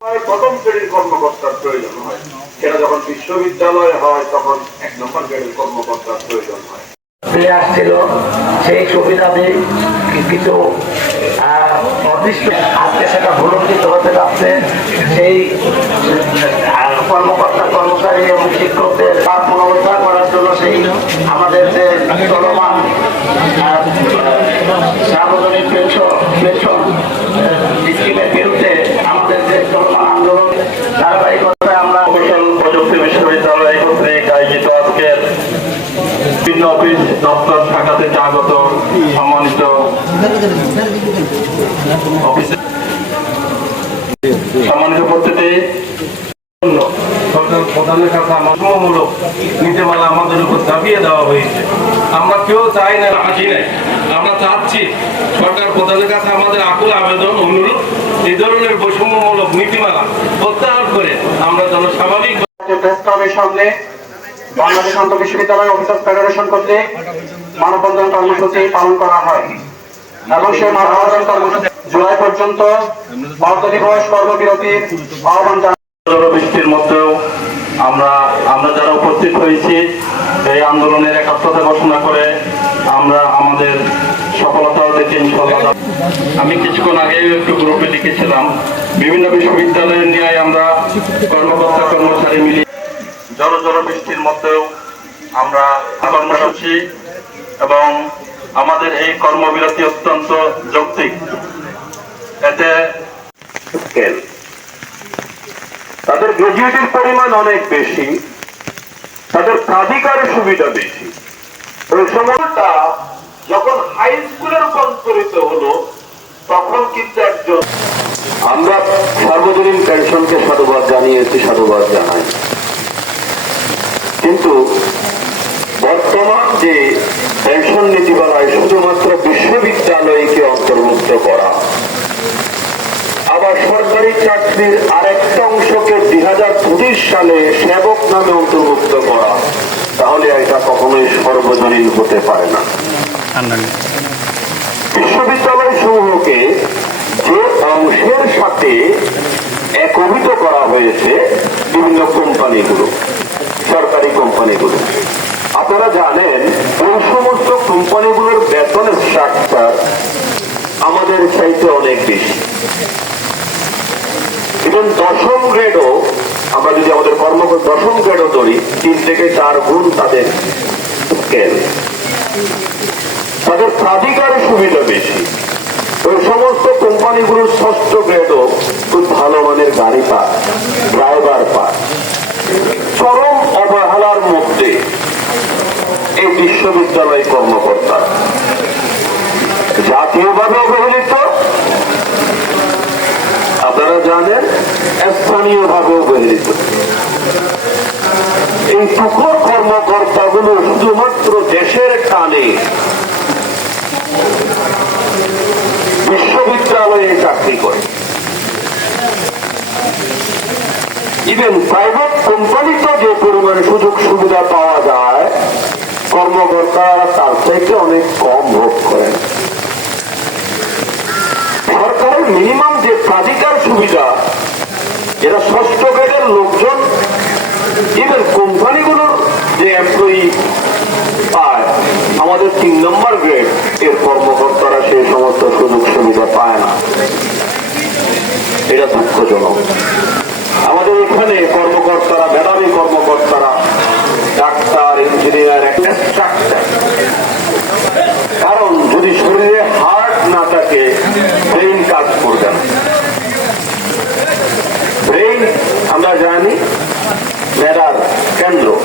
প্রথম শ্রেণির কর্মকর্তার প্রয়োজন হয়। সেটা যখন বিশ্ববিদ্যালয় হয়, তখন এক নম্বর কর্মকর্তার প্রয়োজন হয়। সেই সেটা হতে সেই কর্মকর্তা, কর্মচারী এবং শিক্ষকদের বিভিন্ন অফিস দপ্তর শাখাতে আগত সম্মানিত সম্মানিত কাছে আমাদের নীতিমালা আমাদের আমরা করে আমরা যেন স্বাভাবিক বাংলাদেশ আন্তঃ বিশ্ববিদ্যালয় অফিসার ফেডারেশন কর্তৃক মানববন্ধন কর্মসূচি পালন করা হয়। এবং সেই মানববন্ধন কর্মসূচি জুলাই পর্যন্ত ভারত দিবস কর্মবিরতির আহ্বান জানানো বৃষ্টির মধ্যেও আমরা আমরা যারা উপস্থিত হয়েছি, এই আন্দোলনের একাত্মতা ঘোষণা করে আমরা আমাদের সফলতাও দেখে ইনশাল্লাহ আমি কিছুক্ষণ আগেও একটু গ্রুপে লিখেছিলাম, বিভিন্ন বিশ্ববিদ্যালয়ের নিয়ে আমরা জড় জড় বৃষ্টির মধ্যেও আমরা কর্মসূচি এবং আমাদের এই কর্মবিরতি অত্যন্ত যৌক্তিক। এতে তাদের গ্রাজুয়েটের পরিমাণ অনেক বেশি তাদের প্রাধিকারের সুবিধা বেশি। ওই সময়টা যখন হাই স্কুলে রূপান্তরিত হলো তখন কিন্তু একজন আমরা সর্বজনীন পেনশনকে সাধুবাদ জানিয়েছি সাধুবাদ জানাই কিন্তু বর্তমান যে পেনশন নীতিমালায় শুধুমাত্র বিশ্ববিদ্যালয়কে অন্তর্ভুক্ত করা। আবার সরকারি চাকরির আরেকটা অংশকে দুই হাজার পঁচিশ সালে সেবক নামে অন্তর্ভুক্ত করা। তাহলে এটা কখনোই সর্বজনীন হতে পারে না। বিশ্ববিদ্যালয় সমূহকে যে অংশের সাথে একীভূত করা হয়েছে বিভিন্ন কোম্পানিগুলো, সরকারি কোম্পানিগুলো। আপনারা জানেন ওই সমস্ত কোম্পানিগুলোর বেতন স্ট্রাকচার আমাদের বেশি এবং দশম গ্রেডও আমরা যদি আমাদের কর্ম দশম গ্রেডও ধরি, তিন থেকে চার গুণ তাদের স্কেল তাদের প্রাধিকারের সুবিধা বেশি। ওই সমস্ত কোম্পানিগুলোর ষষ্ঠ গ্রেডও খুব ভালো মানের গাড়ি পায় ড্রাইভার পায়। চরম অবহেলার মধ্যে এই বিশ্ববিদ্যালয় কর্মকর্তা জাতীয়ভাবে অবহেলিত আপনারা জানেন স্থানীয়ভাবে অবহেলিত এই টুকর কর্মকর্তাগুলো শুধুমাত্র দেশের টানে। বিশ্ববিদ্যালয়ে চাকরি করে। ইভেন প্রাইভেট কোম্পানিতে যে পরিমাণে সুযোগ সুবিধা পাওয়া যায় কর্মকর্তারা তার থেকে অনেক কম ভোগ করেন। সরকারের মিনিমাম যে প্রাধিকার সুবিধা। যেটা ষষ্ঠ গ্রেডের লোকজন। ইভেন কোম্পানিগুলোর যে এমপ্লয়ি পায়, আমাদের তিন নম্বর গ্রেড, এর কর্মকর্তারা সেই সমস্ত সুযোগ সুবিধা পায় না। এটা দুঃখজনক। जाने मेरा केंद्र।